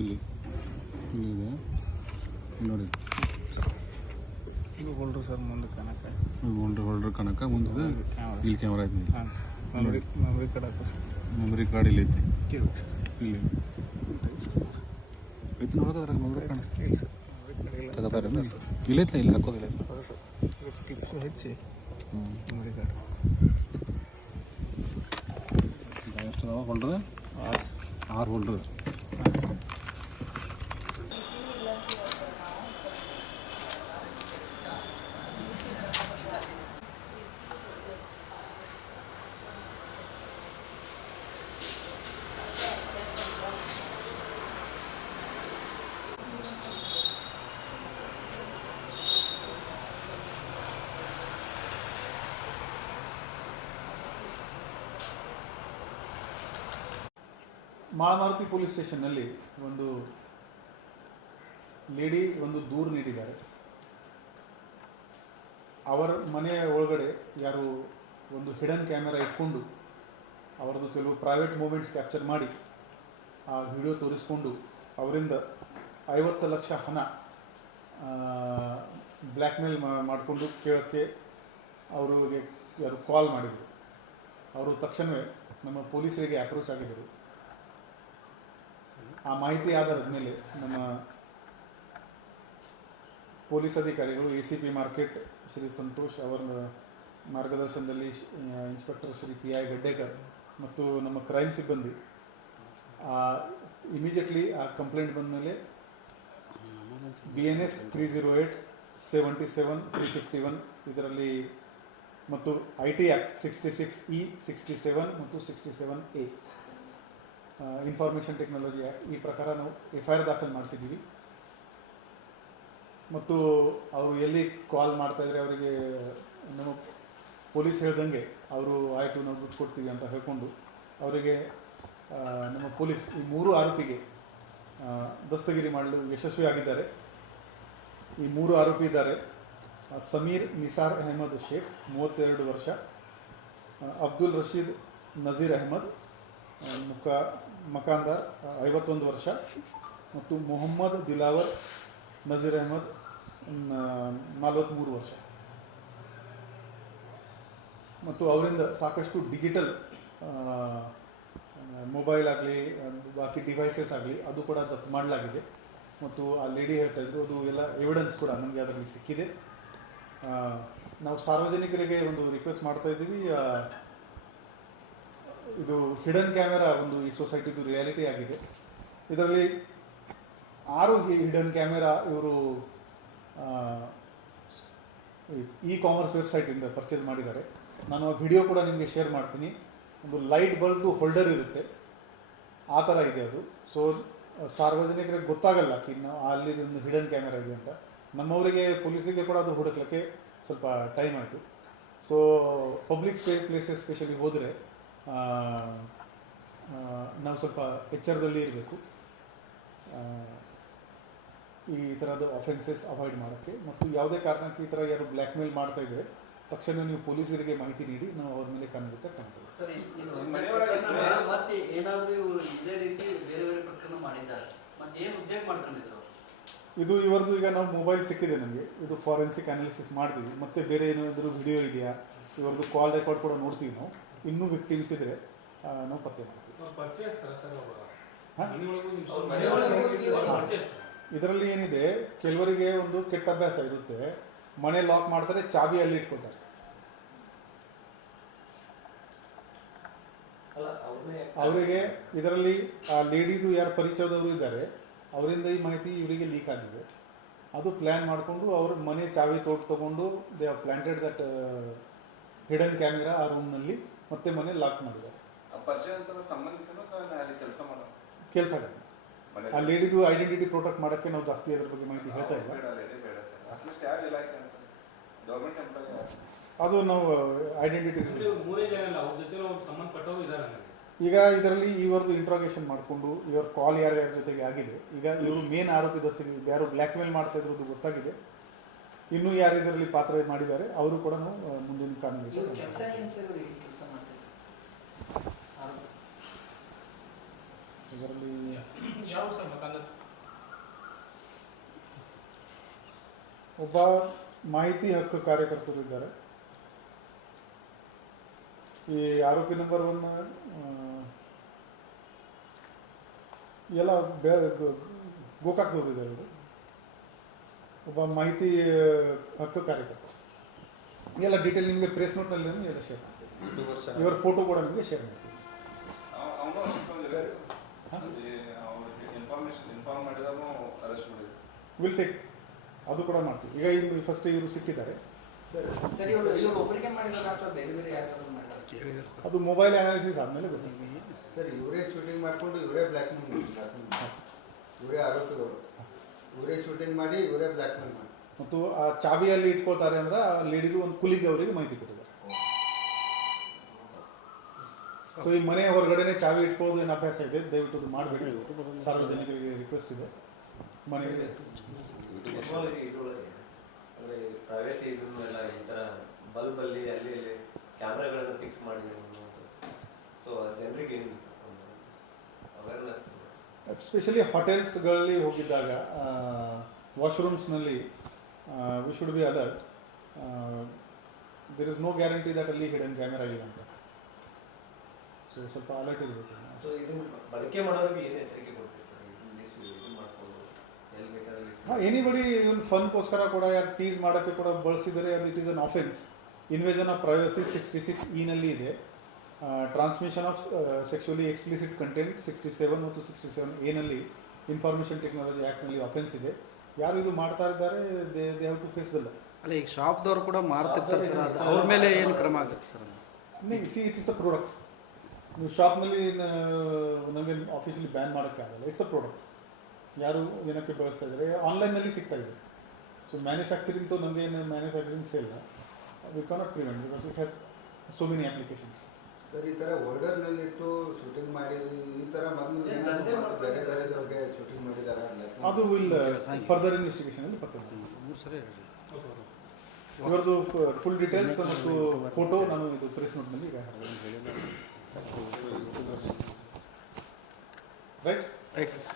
ಇಲ್ಲಿ. ಇಲ್ಲಿದೆ. ನೋಡಿ. ಇದು ಹೋಲ್ಡ್ರು ಸರ್ ಮುಂದೆ ಕನಕ ಹೋಲ್ಡರ್ ಹೋಲ್ಡರ್ ಕನಕ ಮುಂದೆ ಇಲ್ಲಿ ಕ್ಯಾಮ್ರಾ ಐತಿ ಮೆಮರಿ ಮೆಮರಿ ಕಾರ್ಡ್ ಹಾಕೋ ಸರ್. ಮೆಮೊರಿ ಕಾರ್ಡ್ ಇಲ್ಲಿ ಐತಿ. ಇಲ್ಲಿ. ಐತಿ ನೋಡೋದ್ರ ಮೆಮರಿ ಕಾರ್ಡ್ ಕೇಳಿ ಸರ್. ಇಲ್ಲ. ತಗೋತಾರೆ ಇಲ್ಲ ಇಲ್ಲಿ ಹಾಕೋದಿಲ್ಲ ಕ್ಲಿಪ್ಸು ಹೆಚ್ಚಿ. ಮೆಮೊರಿ ಕಾರ್ಡ್ ಎಷ್ಟು ಹೋಲ್ಡ್ರ್ ಆರು ಆರು ಹೋಲ್ಡ್ರ್ ಮಾಳಮಾರುತಿ ಪೊಲೀಸ್ ಸ್ಟೇಷನ್ನಲ್ಲಿ ಒಂದು ಲೇಡಿ ಒಂದು ದೂರು ನೀಡಿದ್ದಾರೆ. ಅವರ ಮನೆಯ ಒಳಗಡೆ ಯಾರು ಒಂದು ಹಿಡನ್ ಕ್ಯಾಮೆರಾ ಇಟ್ಕೊಂಡು ಅವರದ್ದು ಕೆಲವು ಪ್ರೈವೇಟ್ ಮೂಮೆಂಟ್ಸ್ ಕ್ಯಾಪ್ಚರ್ ಮಾಡಿ ಆ ವಿಡಿಯೋ ತೋರಿಸ್ಕೊಂಡು ಅವರಿಂದ ಐವತ್ತು ಲಕ್ಷ ಹಣ ಬ್ಲ್ಯಾಕ್ ಮೇಲ್ ಮಾಡಿಕೊಂಡು ಕೇಳೋಕ್ಕೆ ಅವರಿಗೆ ಯಾರು ಕಾಲ್ ಮಾಡಿದರು. ಅವರು ತಕ್ಷಣವೇ ನಮ್ಮ ಪೊಲೀಸರಿಗೆ ಅಪ್ರೋಚ್ ಆಗಿದ್ದರು. ಆ ಮಾಹಿತಿ ಆಧಾರದ ಮೇಲೆ ನಮ್ಮ ಪೊಲೀಸ್ ಅಧಿಕಾರಿಗಳು A C P market Shri Santosh ಅವರ ಮಾರ್ಗದರ್ಶನದಲ್ಲಿ inspector Shri P I Gaddekar ಮತ್ತು ನಮ್ಮ ಕ್ರೈಮ್ ಸಿಬ್ಬಂದಿ ಇಮಿಡಿಯೇಟ್ಲಿ ಆ ಕಂಪ್ಲೇಂಟ್ ಬಂದ ಮೇಲೆ B N S three zero eight seventy seven three fifty one ಇದರಲ್ಲಿ ಮತ್ತು I T act sixty six E sixty seven ಮತ್ತು sixty seven A information technology act ಈ ಪ್ರಕಾರ ನಾವು ಎಫ್ ಐ ಆರ್ ದಾಖಲು ಮಾಡಿಸಿದ್ದೀವಿ. ಮತ್ತು ಅವರು ಎಲ್ಲಿ ಕಾಲ್ ಮಾಡ್ತಾಯಿದ್ರೆ ಅವರಿಗೆ ನಮ್ಮ ಪೊಲೀಸ್ ಹೇಳ್ದಂಗೆ ಅವರು ಆಯಿತು ನಾವು ದುಡ್ಡು ಕೊಡ್ತೀವಿ ಅಂತ ಹೇಳ್ಕೊಂಡು ಅವರಿಗೆ ನಮ್ಮ ಪೊಲೀಸ್ ಈ ಮೂರು ಆರೋಪಿಗೆ ದಸ್ತಗಿರಿ ಮಾಡಲು ಯಶಸ್ವಿ ಆಗಿದ್ದಾರೆ. ಈ ಮೂರು ಆರೋಪಿ ಇದ್ದಾರೆ. ಸಮೀರ್ ನಿಸಾರ್ ಅಹಮದ್ ಶೇಖ್, ಮೂವತ್ತೆರಡು ವರ್ಷ ಅಬ್ದುಲ್ ರಶೀದ್ ನಜೀರ್ ಅಹಮದ್ ಮುಖ ಮಕಾಂದಾರ್, ಐವತ್ತೊಂದು ವರ್ಷ. ಮತ್ತು ಮೊಹಮ್ಮದ್ ದಿಲಾವರ್, ನಜೀರ್ ಅಹಮದ್ ನಲವತ್ತ್ಮೂರು ವರ್ಷ. ಮತ್ತು ಅವರಿಂದ ಸಾಕಷ್ಟು ಡಿಜಿಟಲ್ ಮೊಬೈಲ್ ಆಗಲಿ, ಬಾಕಿ ಡಿವೈಸಸ್ ಆಗಲಿ, ಅದು ಕೂಡ ಜಪ್ತು ಮಾಡಲಾಗಿದೆ. ಮತ್ತು ಆ ಲೇಡಿ ಹೇಳ್ತಾ ಇದ್ದರು ಅದು ಎಲ್ಲ ಎವಿಡೆನ್ಸ್ ಕೂಡ ನಮಗೆ ಅದರಲ್ಲಿ ಸಿಕ್ಕಿದೆ. ನಾವು ಸಾರ್ವಜನಿಕರಿಗೆ ಒಂದು ರಿಕ್ವೆಸ್ಟ್ ಮಾಡ್ತಾ ಇದ್ದೀವಿ. ಇದು ಹಿಡನ್ ಕ್ಯಾಮೆರಾ ಒಂದು ಈ ಸೊಸೈಟಿದು ರಿಯಾಲಿಟಿ ಆಗಿದೆ. ಇದರಲ್ಲಿ ಆರು ಹಿಡನ್ ಕ್ಯಾಮೆರಾ ಇವರು ಇ ಕಾಮರ್ಸ್ ವೆಬ್ಸೈಟಿಂದ ಪರ್ಚೇಸ್ ಮಾಡಿದ್ದಾರೆ. ನಾನು ಆ ವಿಡಿಯೋ ಕೂಡ ನಿಮಗೆ ಶೇರ್ ಮಾಡ್ತೀನಿ. ಒಂದು ಲೈಟ್ ಬಲ್ಬ್ದು ಹೋಲ್ಡರ್ ಇರುತ್ತೆ. ಆ ಥರ ಇದೆ ಅದು. ಸೊ ಸಾರ್ವಜನಿಕರಿಗೆ ಗೊತ್ತಾಗಲ್ಲ ಕಿ ನಾವು ಅಲ್ಲಿ ಒಂದು ಹಿಡನ್ ಕ್ಯಾಮೆರಾ ಇದೆ ಅಂತ. ನಮ್ಮವರಿಗೆ, ಪೊಲೀಸರಿಗೆ ಕೂಡ ಅದು ಹುಡುಕ್ಲಿಕ್ಕೆ ಸ್ವಲ್ಪ ಟೈಮ್ ಆಯಿತು. ಸೊ ಪಬ್ಲಿಕ್ ಸ್ಪೇ ಪ್ಲೇಸಸ್ ಸ್ಪೆಷಲಿ ಹೋದರೆ ನಾವು ಸ್ವಲ್ಪ ಎಚ್ಚರದಲ್ಲಿ ಇರಬೇಕು. ಈ ಥರದ ಅಫೆನ್ಸಸ್ ಅವಾಯ್ಡ್ ಮಾಡೋಕ್ಕೆ. ಮತ್ತು ಯಾವುದೇ ಕಾರಣಕ್ಕೆ ಈ ಥರ ಯಾರು ಬ್ಲ್ಯಾಕ್ ಮೇಲ್ ಮಾಡ್ತಾ ಇದ್ದರೆ ತಕ್ಷಣ ನೀವು ಪೊಲೀಸರಿಗೆ ಮಾಹಿತಿ ನೀಡಿ ನಾವು ಅವ್ರ ಮೇಲೆ ಕಣ್ಣು ಕಾಣ್ತೇವೆ ಸರ್, ಇದು ಪ್ರಕರಣ ಮತ್ತೆ ಏನಾದ್ರೂ ಇವರು ಇದೇ ರೀತಿ ಬೇರೆ ಬೇರೆ ಪ್ರಕರಣ ಮಾಡಿದ್ದಾರೆ. ಮತ್ತೆ ಏನು ಉದ್ಯೋಗ ಮಾಡ್ಕೊಂಡಿದ್ರು ಅವ್ರು? ಇದು ಇವರದು ಈಗ ನಾವು ಮೊಬೈಲ್ ಸಿಕ್ಕಿದೆ ನಮಗೆ. ಇದು ಫಾರೆನ್ಸಿಕ್ ಅನಾಲಿಸಿಸ್ ಮಾಡ್ತೀವಿ. ಮತ್ತೆ ಬೇರೆ ಏನಾದರೂ ವಿಡಿಯೋ ಇದೆಯಾ? ಇವ್ರದ್ದು ಕಾಲ್ ರೆಕಾರ್ಡ್ ಕೂಡ ನೋಡ್ತೀವಿ ನಾವು. ಇನ್ನೂ ವಿಕ್ಟಿಮ್ಸ್ ಇದ್ರೆ ನಾವು ಪತ್ತೆ ಮಾಡ್ತೀವಿ. ಇದರಲ್ಲಿ ಏನಿದೆ ಕೆಲವರಿಗೆ ಒಂದು ಕೆಟ್ಟ ಅಭ್ಯಾಸ ಇರುತ್ತೆ. ಮನೆ ಲಾಕ್ ಮಾಡ್ತಾರೆ ಚಾಬಿ ಅಲ್ಲಿ ಇಟ್ಕೊತಾರೆ ಅಲ್ಲ ಅವರಿಗೆ ಇದರಲ್ಲಿ ಆ ಲೇಡಿದು ಯಾರು ಪರಿಚಯದವರು ಇದ್ದಾರೆ ಅವರಿಂದ ಈ ಮಾಹಿತಿ ಇವರಿಗೆ ಲೀಕ್ ಆಗಿದೆ. ಅದು ಪ್ಲ್ಯಾನ್ ಮಾಡಿಕೊಂಡು ಅವ್ರ ಮನೆ ಚಾವಿ ತೋಟ ತಗೊಂಡು they are planted that hidden camera ಆ ರೂಮ್ನಲ್ಲಿ ಮತ್ತೆ ಮನೆ ಲಾಕ್ ಮಾಡಿದ್ದಾರೆ. ಕೆಲಸ ಮಾಡೋ? ಕೆಲಸ ಆ ಲೇಡಿದು ಐಡೆಂಟಿಟಿ ಪ್ರೊಟೆಕ್ಟ್ ಮಾಡೋಕ್ಕೆ ನಾವು ಜಾಸ್ತಿ ಅದರ ಬಗ್ಗೆ ಮಾಹಿತಿ ಹೇಳ್ತಾ ಇಲ್ಲ. ಅದು ನಾವು ಐಡೆಂಟಿಟಿ ಈಗ ಇದರಲ್ಲಿ ಇವರದ್ದು ಇಂಟ್ರಾಗೇಷನ್ ಮಾಡಿಕೊಂಡು ಇವರ ಕಾಲ್ ಯಾರ್ಯಾರ ಜೊತೆಗೆ ಆಗಿದೆ. ಈಗ ಇವರು ಮೇನ್ ಆರೋಪಿ ದಸ್ತಿಗೆ ಯಾರು ಬ್ಲ್ಯಾಕ್ ಮೇಲ್ ಮಾಡ್ತಾ ಇರೋದು ಗೊತ್ತಾಗಿದೆ. ಇನ್ನೂ ಯಾರು ಇದರಲ್ಲಿ ಪಾತ್ರ ಮಾಡಿದ್ದಾರೆ ಅವರು ಕೂಡ ನಾವು ಮುಂದಿನ ಕಾನೂನು. ಇದರಲ್ಲಿ ಒಬ್ಬ ಮಾಹಿತಿ ಹಕ್ಕು ಕಾರ್ಯಕರ್ತರು ಇದ್ದಾರೆ. ಈ ಆರೋಪಿ ನಂಬರ್ ಒನ್ ಎಲ್ಲ ಬೆ ಗೋಕಾಕ್ದವ್ರು ಇದ್ದಾರೆ ಇವರು. ಒಬ್ಬ ಮಾಹಿತಿ ಹಕ್ಕು ಕಾರ್ಯಕರ್ತ. ಎಲ್ಲ ಡೀಟೇಲ್ ನಿಮಗೆ ಪ್ರೆಸ್ ನೋಟ್ನಲ್ಲಿ ಎಲ್ಲ ಶೇರ್ ಮಾಡ್ತೀವಿ ಇವರ ಫೋಟೋ ಕೂಡ ನಿಮಗೆ ಶೇರ್ ಮಾಡ್ತೀವಿ. ವಿಲ್ ಟೇಕ್ ಅದು ಕೂಡ ಮಾಡ್ತೀವಿ. ಈಗ ಇನ್ನು ಫಸ್ಟ್ ಇವರು ಸಿಕ್ಕಿದ್ದಾರೆ. ಇವರು ಇವರು ಅದು ಮೊಬೈಲ್ ಅನಾಲಿಸಿಸ್ ಆದಮೇಲೆ ಗೊತ್ತಾಗ್ತದೆ ಸರ್ ಇವರೇ ಶೂಟಿಂಗ್ ಮಾಡಿಕೊಂಡು ಇವರೇ ಬ್ಲ್ಯಾಕ್ ಮೇಲ್ ಇವರೇ ಆರೋಪಿಗಳು. ಇವರೇ ಶೂಟಿಂಗ್ ಮಾಡಿ ಇವರೇ ಬ್ಲ್ಯಾಕ್ ಮೇಲ್ ಮಾಡಿ. ಮತ್ತು ಆ ಚಾವಿಯಲ್ಲಿ ಇಟ್ಕೊಳ್ತಾರೆ ಅಂದ್ರೆ ಆ ಲೇಡಿದು ಒಂದು ಕುಲಿಗೆ ಅವರಿಗೆ ಮಾಹಿತಿ ಕೊಟ್ಟಿದ್ದಾರೆ. ಸೊ ಈ ಮನೆ ಹೊರಗಡೆನೆ ಚಾವಿ ಇಟ್ಕೊಳ್ಳೋದು ಏನು ಅಭ್ಯಾಸ ಇದೆ? ದಯವಿಟ್ಟು ಅದು ಮಾಡಬೇಡಿ. ಸಾರ್ವಜನಿಕರಿಗೆ ರಿಕ್ವೆಸ್ಟ್ ಇದೆ. ಮನೆಗೆ ಪ್ರೈವೇಸಿ ಇದನ್ನು ಎಲ್ಲ ಈ ಥರ ಬಲ್ಬಲ್ಲಿ ಅಲ್ಲಿ ಇಲ್ಲಿ ಕ್ಯಾಮ್ರಾಗಳನ್ನು ಫಿಕ್ಸ್ ಮಾಡಿದ್ರು ಸೊ ಜನರಿಗೆ ಏನು ಎಸ್ಪೆಷಲಿ ಹೋಟೆಲ್ಸ್ಗಳಲ್ಲಿ ಹೋಗಿದ್ದಾಗ ವಾಶ್ರೂಮ್ಸ್ನಲ್ಲಿ we should be alert there is no guarantee that ಅಲ್ಲಿ ಹಿಡನ್ ಕ್ಯಾಮೆರಾ ಇಲ್ಲ ಅಂತ. ಸೊ ಸ್ವಲ್ಪ ಅಲರ್ಟ್ ಇರಬೇಕು. ಸೊ ಇದು ಬಳಕೆ ಮಾಡೋರಿಗೆ ಏನು ಎಚ್ಚರಿಕೆ ಕೊಡ್ತೀವಿ ಸರ್? ಇದು ಮಾಡ್ಕೊಂಡು ಎಲ್ಲಿ ಬೇಕಾದಲ್ಲಿ ಹಾಂ ಎನಿಬಡಿ ಇವನ್ ಫನ್ಗೋಸ್ಕರ ಕೂಡ ಯಾರು ಟೀಸ್ ಮಾಡೋಕ್ಕೆ ಕೂಡ ಬಳಸಿದರೆ ಅದು it is an offence invasion of privacy sixty six ಇನಲ್ಲಿ ಇದೆ. Transmission of sexually explicit content sixty seven ಮತ್ತು ಸಿಕ್ಸ್ಟಿ ಸೆವೆನ್ ಎನಲ್ಲಿ ಇನ್ಫಾರ್ಮೇಷನ್ ಟೆಕ್ನಾಲಜಿ ಆ್ಯಕ್ಟ್ನಲ್ಲಿ ಅಫೆನ್ಸ್ ಇದೆ. ಯಾರು ಇದು ಮಾಡ್ತಾ ಇದ್ದಾರೆ? They they have to face ದಲ್ಲ ಅಲ್ಲ ಈಗ ಶಾಪ್ದವ್ರು ಕೂಡ ಮಾರ್ತಿರ್ತಾರೆ ಸರ್. ಅವ್ರ ಮೇಲೆ ಏನು ಕ್ರಮ ಆಗುತ್ತೆ sir? See it is a product ನೀವು ಶಾಪ್ನಲ್ಲಿ ನಮಗೆ ಆಫೀಸಲ್ಲಿ ಬ್ಯಾನ್ ಮಾಡೋಕ್ಕೆ ಆಗಲ್ಲ. ಇಟ್ಸ್ ಅ ಪ್ರಾಡಕ್ಟ್ ಯಾರು ಏನಕ್ಕೆ ಬಳಸ್ತಾ ಇದ್ದಾರೆ? ಆನ್ಲೈನ್ನಲ್ಲಿ ಸಿಗ್ತಾ ಇದೆ. ಸೊ ಮ್ಯಾನುಫ್ಯಾಕ್ಚರಿಂಗ್ ತೋ ಏನು ಮ್ಯಾನುಫ್ಯಾಕ್ಚರಿಂಗ್ಸ್ ಇಲ್ಲ we cannot prevent because it has so many applications sir ಈ ಥರ ಓರ್ಡರ್ನಲ್ಲಿಟ್ಟು ಇಟ್ಟು ಶೂಟಿಂಗ್ ಮಾಡಿ ಈ ಥರ ಮೊದಲು ಬೇರೆ ಬೇರೆದವ್ರಿಗೆ ಶೂಟಿಂಗ್ ಮಾಡಿದಾರ? ಅದು ವಿಲ್ ಫರ್ದರ್ ಇನ್ವೆಸ್ಟಿಗೇಷನಲ್ಲಿ ಪತ್ತೆ ಮೂರು ಸರಿ ಹೇಳಿ. ಇವರದು ಫುಲ್ ಡೀಟೇಲ್ಸ್ ಮತ್ತು ಫೋಟೋ ನಾನು ಇದು ಪ್ರೆಸ್ ನೋಟ್ನಲ್ಲಿ ಈಗ ರೈಟ್ ರೈಟ್ ಸರ್